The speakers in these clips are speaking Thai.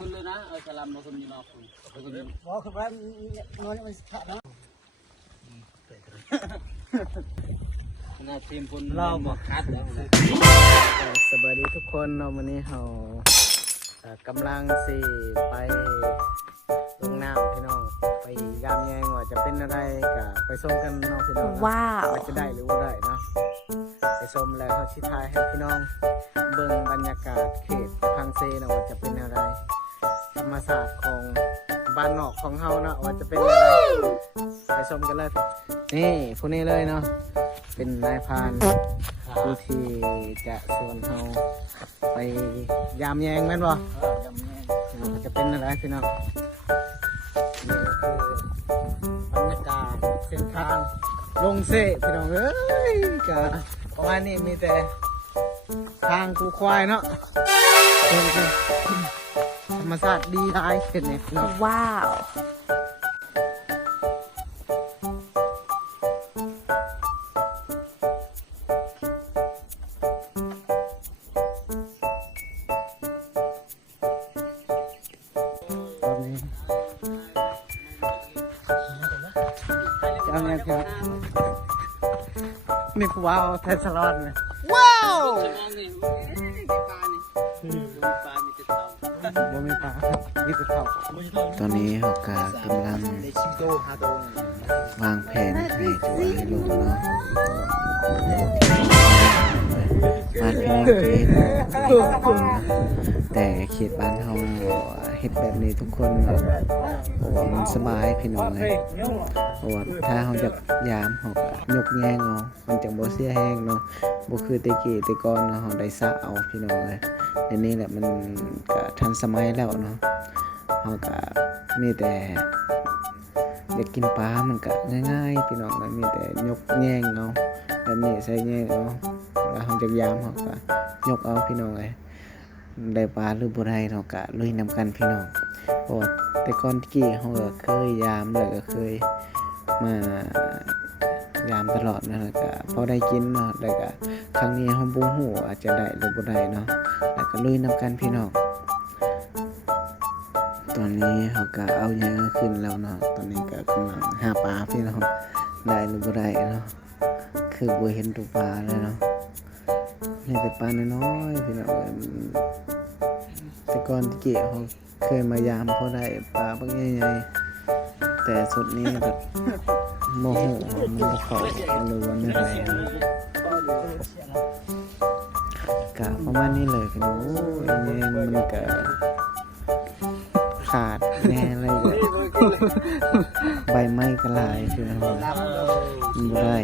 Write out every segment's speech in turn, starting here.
คุณเลยนะสลัมเราคนมีนอกคุณบอกคือว่าน้อยมันขาดนะนาทีมคุณเราหมดคัดแล้วสวัสดีทุกคนวันนี้เรากำลังสิไปลงน้ำพี่น้องไปยามแยงว่าจะเป็นอะไรกับไปส้มกันน้องพี่น้องว้าวว่าจะได้หรือว่าได้นะไปส้มแล้วเขาชี้ทายให้พี่น้องเบิ่งบรรยากาศเขตพังเซนะว่าจะเป็นอะไรธรรมศาสตร์ของบ้านนอกของเฮานะว่าจะเป็นอะไรไปส้มกันเลยนี่พวกนี้เลยเนาะเป็นนายพรานผู้ที่จะชวนเฮาไปยามแยงแม่นบ่จะเป็นอะไรพี่น้องนี่คือบรรยากาศเส้นทางลงเซ่พี่น้องเอ้ยกะประมาณนี้มีแต่ทางกูควายเนาะธรรมชาติดีหลายเห็นไหมเนาะว้าวครับนี่คือว้าวเทสลอนเลยว้าวบ่มีปลามีแต่เต่าตอนนี้เขากำลังวางแผนให้ตัวให้ลงเนาะบ้านพี่น้องเฮ็ดแต่เขตบ้านเขาเฮ็ดแบบนี้ทุกคนเพราะว่ามันสบายพี่น้องเลยเพราะว่าถ้าเขาจะยามเขายกแยงเอามันจะบ่เสียแห้งเนาะบ่คือแตะกี้แต่ก่อนเนาะเขาได้สะเอาพี่น้องเลยเดี๋ยวนี้แหละมันก็ทันสมัยแล้วเนาะเขาก็มีแต่อยากกินปลามันก็ง่ายๆพี่น้องเลยมีแต่ยกแยงเอาแบบนี้ใส่แยงเอาแล้วเขาจะยามเขาก็ยกเอาพี่น้องเลยได้ปลาหรือบ่ได้เนาะก็ลุยนำกันพี่น้องเพราะแต่ก่อนที่เขาก็เคยยามเลยก็เคยมายามตลอดนะแล้วก็พอได้กินเนาะแล้วก็ครั้งนี้เขาบ่ฮู้อาจจะได้หรือบ่ได้เนาะแล้วก็ลุยนำกันพี่น้องตอนนี้เขาก็เอาหยังขึ้นแล้วเนาะตอนนี้ก็กำลังหาปลาพี่น้องได้หรือบ่ได้เนาะคือบ่เห็นตัวปลาเลยเนาะนี่แต่ปลาน้อยๆพี่น้องแต่ก่อนที่เขาเคยมายามพอได้ปลาบักใหญ่ๆแต่สุดนี้แบบโมโหมันบ่เข้าหรือว่าอะไรกะประมาณนี้เลยพี่น้องโอ้ยแม่งมันกะขาดแน่อะไรแบบใบไม้ก็ลายพี่น้องมันบ่ได้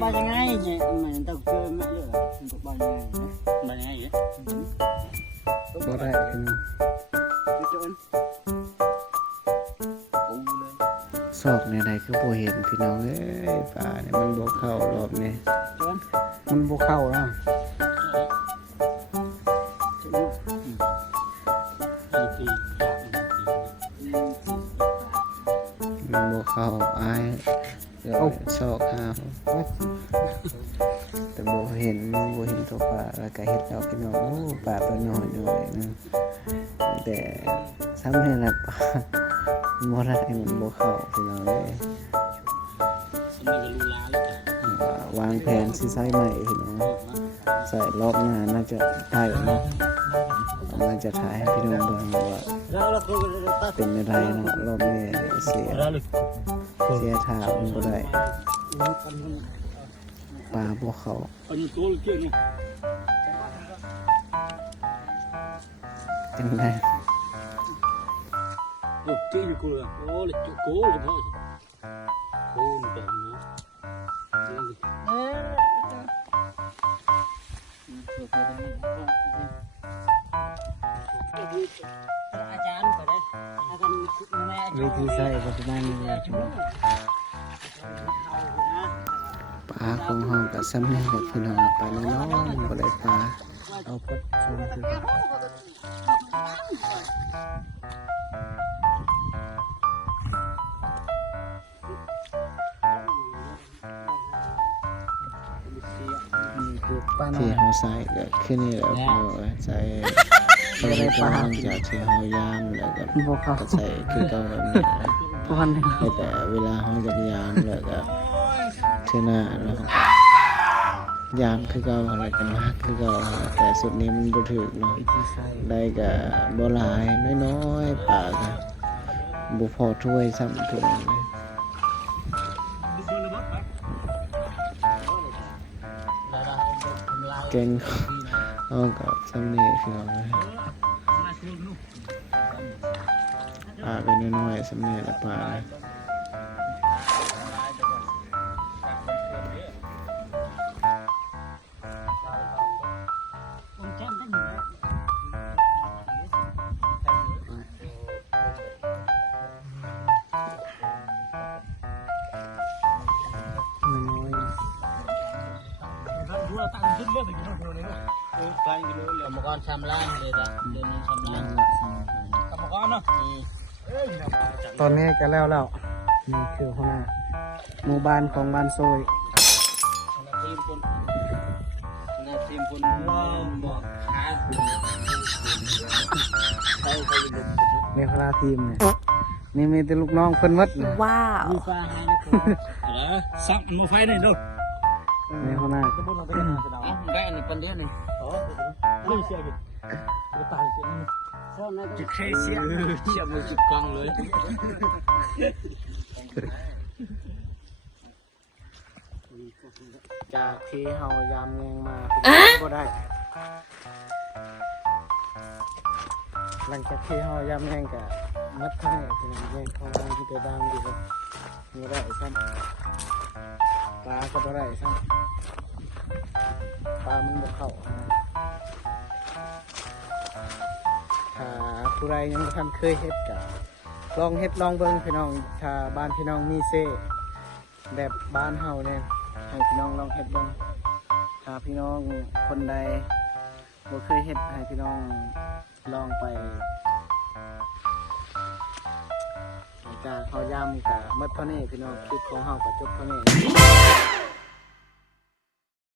บ้านยังไงเนี่ยมันต้องเจอแม่เลยมันบ้านยังไงบ้านยังไงเนี่ยบ่ได้พี่น้องซอกในใดคือบ่เห็นพี่น้องเอ้ยป่าเนี่ยมันบ่เข้ารอบนี้มันบ่เข้าเนาะมันบ่เข้าอ้ายเดี๋ยวซอกหาแต่บ่เห็นตัวปลาแล้วก็เห็นแล้วพี่น้องโอ้ปลาตัวน้อยด้วยนะแต่ซ้ำให้ละปลาบ่ได้มันบ่เข้าพี่น้องเอ้ยวางแผนสิใช้ใหม่พี่น้องใส่รอบหน้าน่าจะได้เนาะน่าจะถ่ายให้พี่น้องเบิ่งว่าเป็นอะไรเนาะรอบนี้เสียท่ามันบ่ได้ปลาบ่เข้าจังได๋โอ้จี้อยู่กูเลยโอ้เลยโก้เลยพ่อโก้แบบนี้อาจารย์ไปได้วิธีใส่ประมาณนี้ปลาของห้องกับซ้ำนี่กับพี่น้องปลาน้อยๆก็ได้ปลาเอาพดชมคือนี่คือ คือป้าน้อ ที่ ย เฮาใส่ก็คือนี่แหละพี่น้องใส่บริการหลังจากที่เฮายามแล้วก็ พวกเขา ก็ใส่คือเก่าแบบนี้นะ พวกนี้ แต่เวลาเฮาจะยามแล้วก็เทื่อหน้าแล้วก็ยามคือเก่าอะไรกันมากคือเก่าแต่สุดนี้มันบ่ถึกเนาะ ที่ใส่ ได้ก็บ่หลายน้อยๆปากก็บ่พอถ้วยซ้ำถึงเลยเก่งเอากับซ้ำนี่พี่น้องเลยปากไปน้อยๆซ้ำนี่ละปากเลย น้อย กรรมกรชำระเลยจ้ะเดือนนึงชำระกรรมกรเนาะ ตอนนี้ก็แล้วนี่คือหัวหน้าหมู่บ้านของบ้านโซย ทีมคนทีมคนว้าวบอกขาดใครจะดู ในคณะทีมเนี่ยนี่มีแต่ลูกน้องเพิ่นหมดเนี่ย ว้าว ดูฟ้าให้นะครับซับมาไฟนี่ลูก ในหัวหน้า เอาได้อันนี้ปันเดียวนี่จะเคยเสียเสียมือจุดกลางเลย จากที่เฮายามแมงมาเพิ่นก็บ่ได้ หลังจากที่เฮายามแมงก็มัดทั้งนี้คือแมงของมันที่กระดังดีกว่าบ่ได้ซ้ำปลาก็บ่ได้ซ้ำปลามันบ่เข้าถ้าผู้ใดยังบ่ทันเคยเฮ็ดก็ลองเฮ็ดลองเบิ่งพี่น้องถ้าบ้านพี่น้องมีเซ่แบบบ้านเฮาเนี่ยให้พี่น้องลองเฮ็ดเบิ่งถ้าพี่น้องคนใดบ่เคยเฮ็ดให้พี่น้องลองไปกะเขาย่ำกะเมื่อเท่านี้พี่น้องคลิปของเฮาก็จบเท่านี้